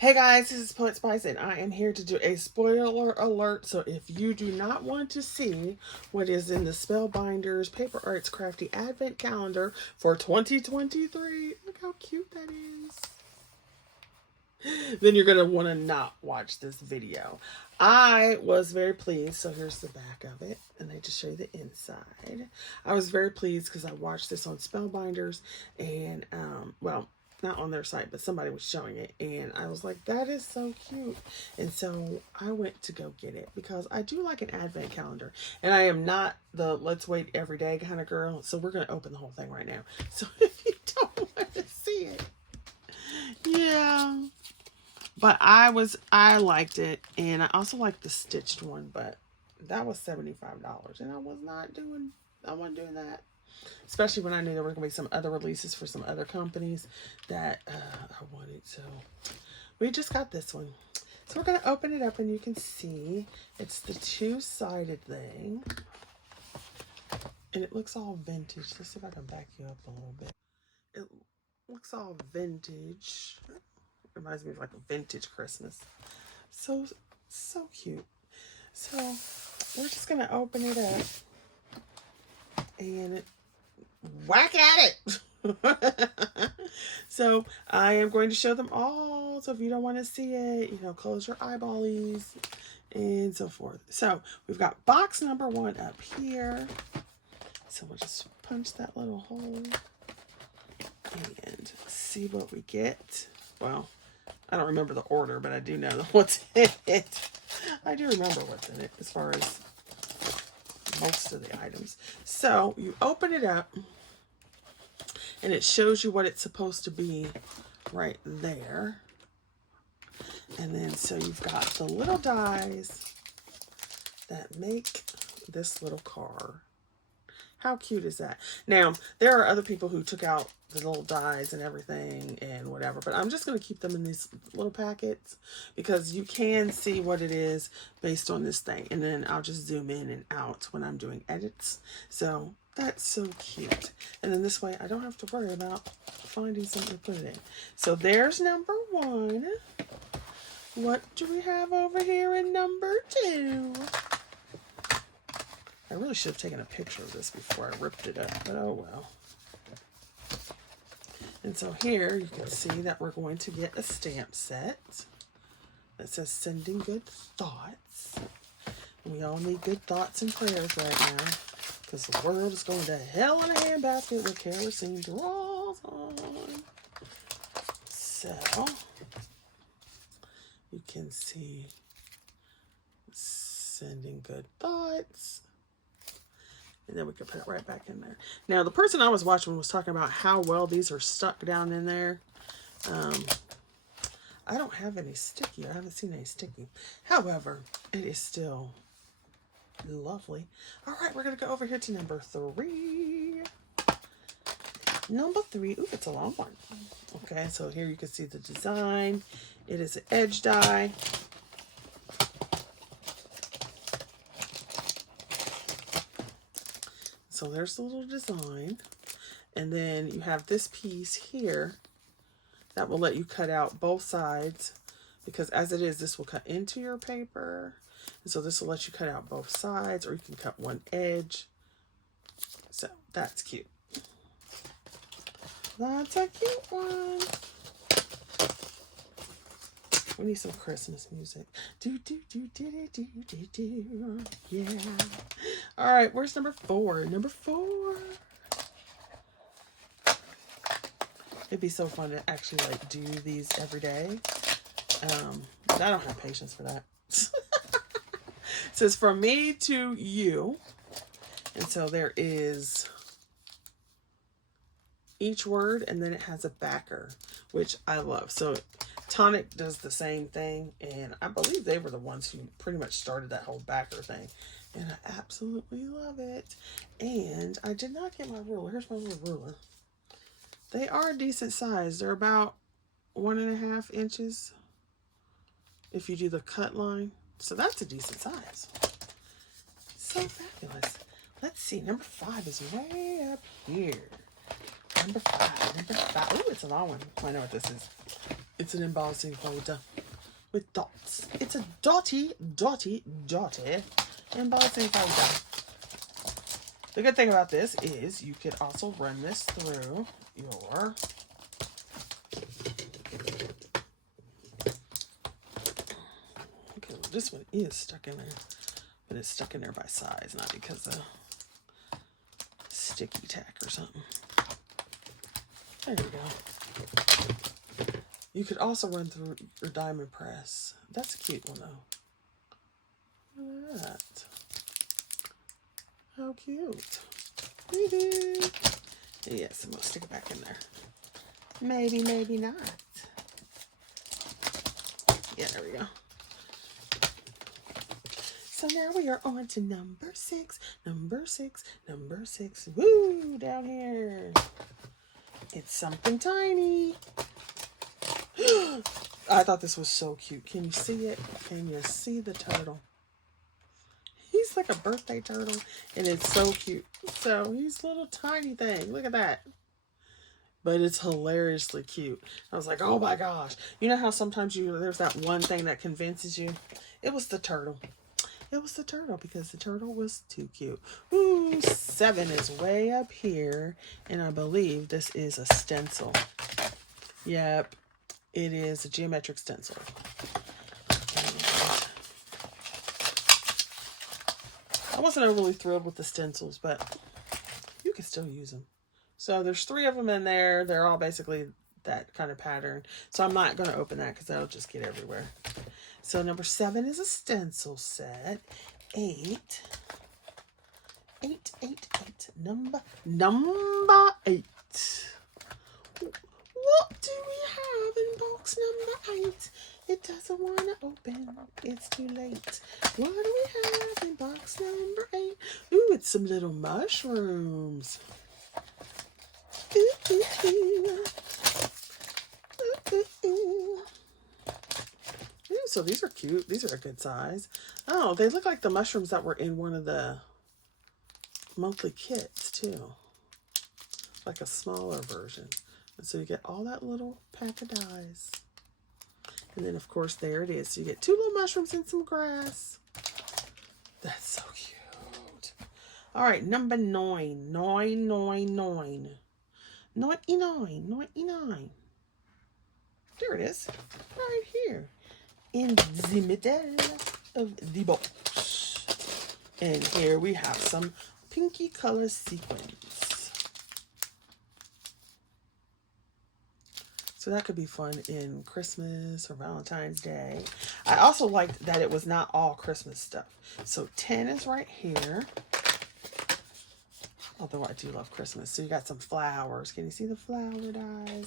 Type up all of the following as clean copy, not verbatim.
Hey guys, this is Poet Spice and I am here to do a spoiler alert. So if you do not want to see what is in the Spellbinders Paper Arts Crafty Advent Calendar for 2023, look how cute that is, then you're going to want to not watch this video. I was very pleased. So here's the back of it, and I just show you the inside. I was very pleased because I watched this on Spellbinders and, well, not on their site, but somebody was showing it, and I was like, that is so cute. And so I went to go get it because I do like an advent calendar, and I am not the let's wait every day kind of girl. So we're going to open the whole thing right now. So if you don't want to see it, yeah. But I liked it, and I also liked the stitched one, but that was $75, and I wasn't doing that. Especially when I knew there were going to be some other releases for some other companies that I wanted. So we just got this one. So we're going to open it up, and you can see it's the two-sided thing. And it looks all vintage. Let's see if I can back you up a little bit. It looks all vintage. It reminds me of like a vintage Christmas. So cute. So we're just going to open it up. And whack at it. So I am going to show them all. So if you don't want to see it, close your eyeballies and so forth. So we've got box number 1 up here. So we'll just punch that little hole and see what we get. Well, I don't remember the order, but I do know what's in it. I do remember what's in it as far as most of the items. So you open it up, and it shows you what it's supposed to be right there. And then so you've got the little dies that make this little car. How cute is that? Now, there are other people who took out the little dies and everything and whatever, but I'm just going to keep them in these little packets because you can see what it is based on this thing. And then I'll just zoom in and out when I'm doing edits. So that's so cute. And then this way I don't have to worry about finding something to put it in. So there's number 1. What do we have over here in number 2? I really should have taken a picture of this before I ripped it up, but oh well. And so here you can see that we're going to get a stamp set that says sending good thoughts. And we all need good thoughts and prayers right now because the world is going to hell in a handbasket with kerosene draws on. So you can see sending good thoughts. And then we can put it right back in there. Now, the person I was watching was talking about how well these are stuck down in there. I don't have any sticky. I haven't seen any sticky. However, it is still lovely. All right, we're going to go over here to number 3. Number 3. Ooh, it's a long one. Okay, so here you can see the design. It is an edge die. So there's the little design. And then you have this piece here that will let you cut out both sides, because as it is, this will cut into your paper. And so this will let you cut out both sides, or you can cut one edge. So that's cute. That's a cute one. We need some Christmas music. Do, do, do, do, do, do, do, do. Yeah. All right, where's number 4? Number 4. It'd be so fun to actually like do these every day. But I don't have patience for that. It says from me to you. And so there is each word, and then it has a backer, which I love. So Tonic does the same thing, and I believe they were the ones who pretty much started that whole backer thing, and I absolutely love it. And I did not get my ruler. Here's my little ruler. They are a decent size. They're about 1.5 inches if you do the cut line, so that's a decent size. So fabulous. Let's see, number 5 is way up here. Number 5. Ooh, it's a long one. I know what this is. It's an embossing folder with dots. It's a dotty embossing folder. The good thing about this is you could also run this through your this one is stuck in there, but it's stuck in there by size, not because of sticky tack or something. There you go. You could also run through your diamond press. That's a cute one though. Look at that. How cute. Yes, I'm gonna stick it back in there. Maybe, maybe not. Yeah, there we go. So now we are on to number 6. Number 6. Number 6. Woo! Down here. It's something tiny. I thought this was so cute. Can you see it? Can you see the turtle? He's like a birthday turtle, and it's so cute. So he's a little tiny thing. Look at that. But it's hilariously cute. I was like, oh my gosh. You know how sometimes there's that one thing that convinces you? It was the turtle. It was the turtle because the turtle was too cute. Ooh, 7 is way up here. And I believe this is a stencil. Yep. It is a geometric stencil. I wasn't overly thrilled with the stencils, but you can still use them. So there's 3 of them in there. They're all basically that kind of pattern. So I'm not going to open that because that'll just get everywhere. So number 7 is a stencil set. 8. Number 8. What do we have in box number 8? It doesn't want to open. It's too late. What do we have in box number 8? Ooh, it's some little mushrooms. Ooh, ooh, ooh. Ooh, ooh, ooh. Ooh, so these are cute. These are a good size. Oh, they look like the mushrooms that were in one of the monthly kits too. Like a smaller version. And so you get all that little pack of dies. And then, of course, there it is. So you get 2 little mushrooms and some grass. That's so cute. All right, number 9. 999. 99. There it is. Right here. In the middle of the box. And here we have some pinky color sequins. So that could be fun in Christmas or Valentine's Day. I also liked that it was not all Christmas stuff. So 10 is right here. Although I do love Christmas. So you got some flowers. Can you see the flower dies?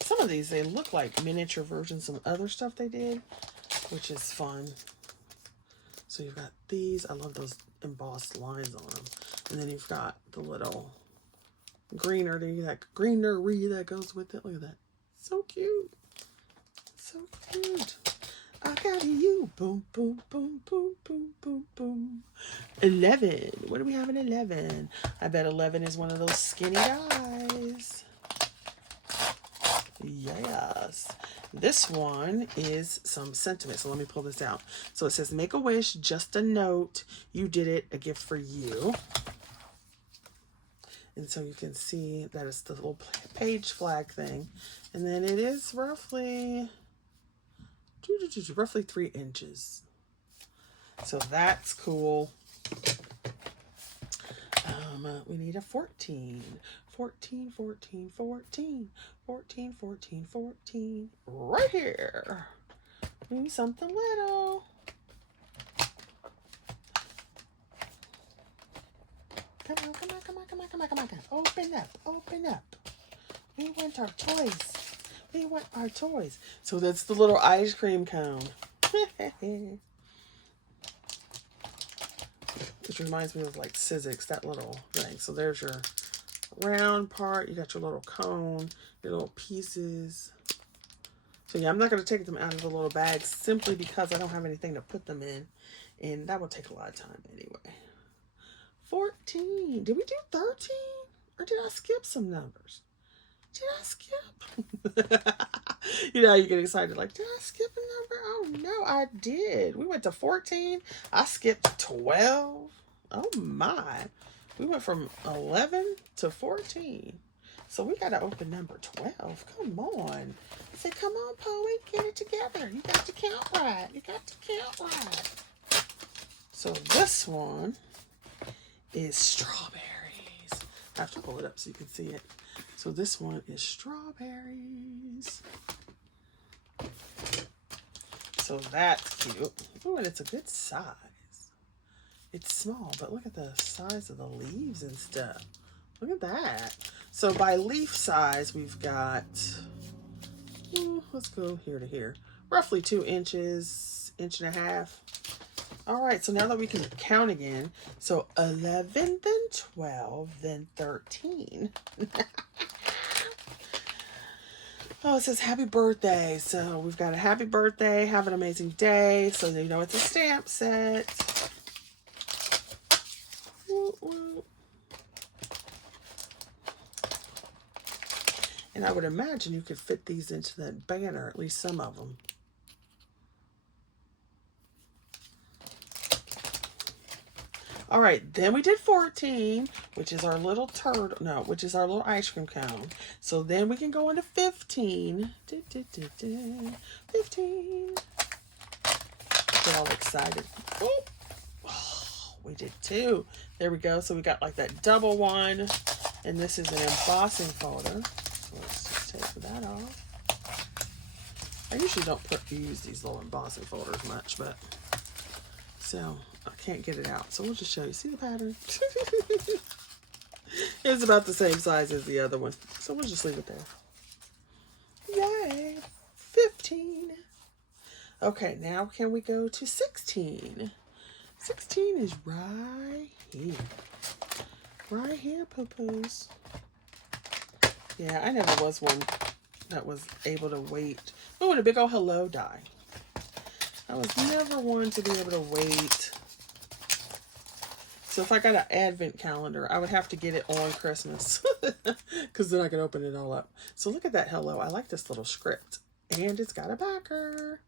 Some of these, they look like miniature versions of other stuff they did, which is fun. So you've got these. I love those embossed lines on them. And then you've got the little greenery that goes with it. Look at that. So cute. So cute. I got you. Boom, boom, boom, boom, boom, boom, boom. 11. What do we have in 11? I bet 11 is one of those skinny guys. Yes. This one is some sentiment. So let me pull this out. So it says, make a wish, just a note. You did it, a gift for you. And so you can see that it's the little page flag thing. And then it is roughly 3 inches. So that's cool. We need a 14. 14. Right here. Maybe something little. Come on. Open up. We want our toys. So that's the little ice cream cone. Which reminds me of like Sizzix, that little thing. So there's your round part. You got your little cone, your little pieces. So yeah, I'm not going to take them out of the little bag simply because I don't have anything to put them in. And that will take a lot of time anyway. 14. Did we do 13? Or did I skip some numbers? did I skip? You know, you get excited like, did I skip a number? Oh no, I did. We went to 14. I skipped 12. Oh my. We went from 11 to 14. So we got to open number 12. Come on. I said, come on, Poet, get it together. You got to count right. You got to count right. So this one is strawberries. I have to pull it up so you can see it. So this one is strawberries. So that's cute. Oh, and it's a good size. It's small, but look at the size of the leaves and stuff. Look at that. So by leaf size, we've got, let's go here to here, roughly 2 inches, 1.5 inches. All right, so now that we can count again, so 11, then 12, then 13. Oh, it says happy birthday. So we've got a happy birthday, have an amazing day. So you know it's a stamp set. Woo, woo. And I would imagine you could fit these into that banner, at least some of them. All right, then we did 14, which is our little turtle, no, which is our little ice cream cone. So then we can go into 15. 15. Get all excited. Oh, we did 2. There we go. So we got like that double one. And this is an embossing folder. So let's just take that off. I usually don't use these little embossing folders much, but so I can't get it out. So we'll just show you. See the pattern? It's about the same size as the other one. So we'll just leave it there. Yay! 15. Okay, now can we go to 16? 16 is right here. Right here, poo-poos. Yeah, I never was one that was able to wait. Oh, and a big old hello die. I was never one to be able to wait. So if I got an advent calendar, I would have to get it on Christmas. Because then I could open it all up. So look at that hello. I like this little script. And it's got a backer.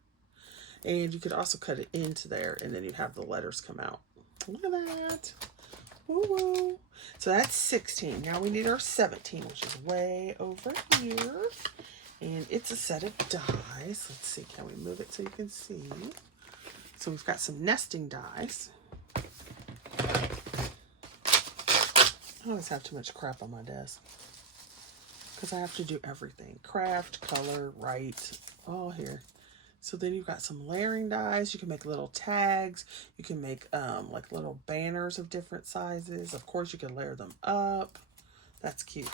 And you could also cut it into there. And then you'd have the letters come out. Look at that. Woo woo. So that's 16. Now we need our 17, which is way over here. And it's a set of dies. Let's see, can we move it so you can see? So we've got some nesting dies. I always have too much crap on my desk. Because I have to do everything. Craft, color, write, all here. So then you've got some layering dies. You can make little tags. You can make like little banners of different sizes. Of course, you can layer them up. That's cute.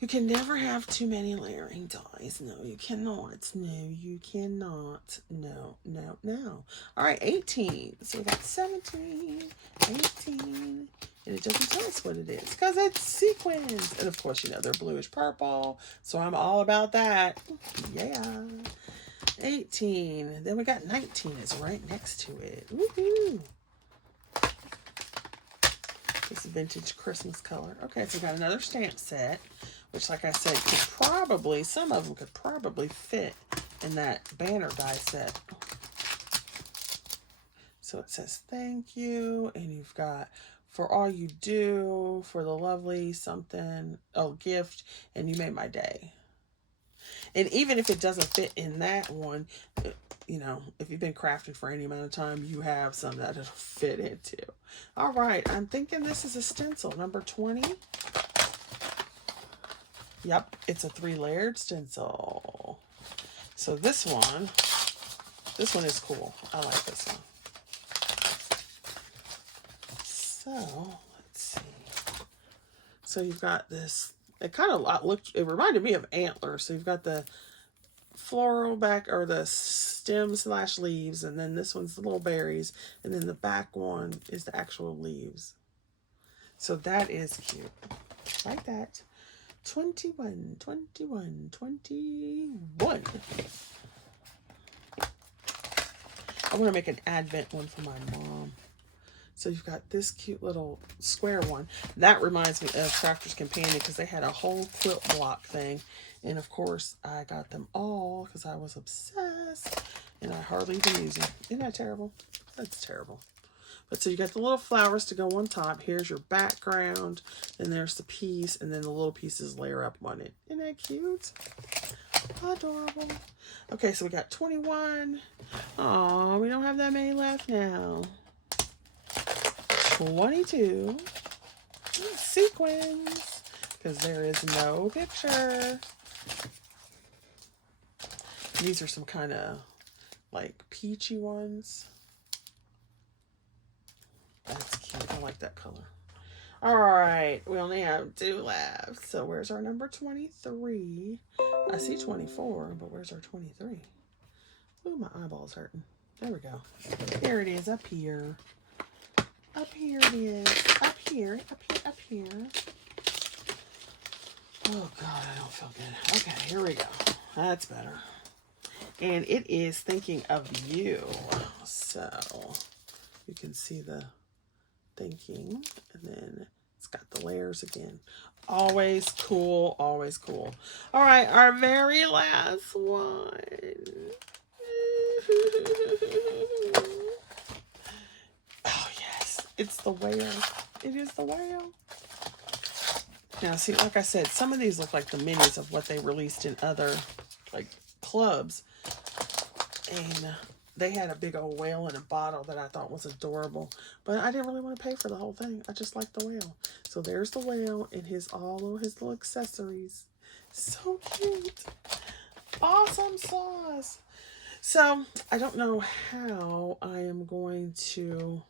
You can never have too many layering dies. No, you cannot. No, you cannot. No, no, no. All right, 18. So we got 17, 18. And it doesn't tell us what it is because it's sequins. And of course, you know, they're bluish purple. So I'm all about that. Yeah. 18. Then we got 19 is right next to it. Woohoo! This vintage Christmas color. Okay, so we got another stamp set, which, like I said, could probably, some of them could probably fit in that banner die set. So it says thank you, and you've got for all you do, for the lovely something, oh, gift, and you made my day. And even if it doesn't fit in that one, you know, if you've been crafting for any amount of time, you have some that it'll fit into. All right, I'm thinking this is a stencil, number 20. Yep, it's a 3-layered stencil. So this one is cool. I like this one. So, let's see. So you've got this, it kind of looked, it reminded me of antlers. So you've got the floral back, or the stem / leaves, and then this one's the little berries, and then the back one is the actual leaves. So that is cute. Like that. 21, 21, 21. I want to make an Advent one for my mom. So you've got this cute little square one. That reminds me of Crafter's Companion because they had a whole quilt block thing. And of course, I got them all because I was obsessed. And I hardly even use them. Isn't that terrible? That's terrible. But so you got the little flowers to go on top. Here's your background. Then there's the piece. And then the little pieces layer up on it. Isn't that cute? Adorable. Okay, so we got 21. Oh, we don't have that many left now. 22 sequins, because there is no picture. These are some kind of like peachy ones. That's cute. I like that color. All right, we only have 2 left. So where's our number 23? I see 24, but where's our 23? Ooh, my eyeball's hurting. There we go. Here it is, up here. Up here it is. Up here, up here, up here. Oh, God, I don't feel good. Okay, here we go. That's better. And it is Thinking of You. So you can see the thinking. And then it's got the layers again. Always cool, always cool. All right, our very last one. Oh, yes. It's the whale. It is the whale. Now, see, like I said, some of these look like the minis of what they released in other, like, clubs. And they had a big old whale in a bottle that I thought was adorable. But I didn't really want to pay for the whole thing. I just like the whale. So there's the whale and all of his little accessories. So cute. Awesome sauce. So, I don't know how I am going to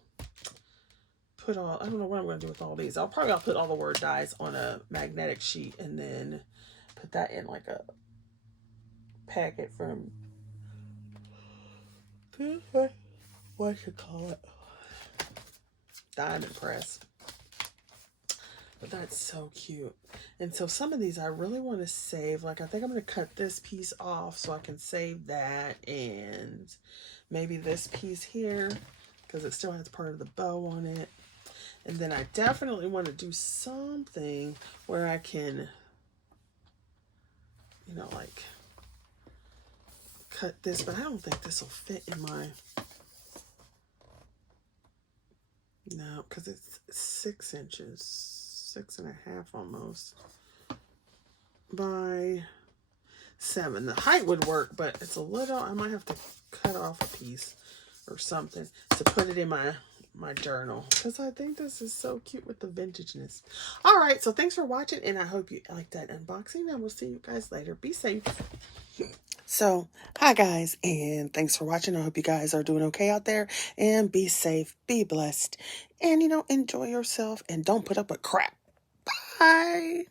I don't know what I'm going to do with all these. I'll put all the word dies on a magnetic sheet and then put that in like a packet from, what should call it? Diamond Press. But that's so cute. And so some of these I really want to save. Like I think I'm going to cut this piece off so I can save that, and maybe this piece here because it still has part of the bow on it. And then I definitely want to do something where I can, you know, like cut this, but I don't think this will fit in my, no, because it's 6 inches, 6.5 almost, by 7. The height would work, but it's a little, I might have to cut off a piece or something to put it in my journal, because I think this is so cute with the vintageness. All right, so thanks for watching, and I hope you like that unboxing, and we'll see you guys later. Be safe. So, hi guys, and thanks for watching. I hope you guys are doing okay out there, and be safe, be blessed, and, you know, enjoy yourself, and don't put up with crap. Bye.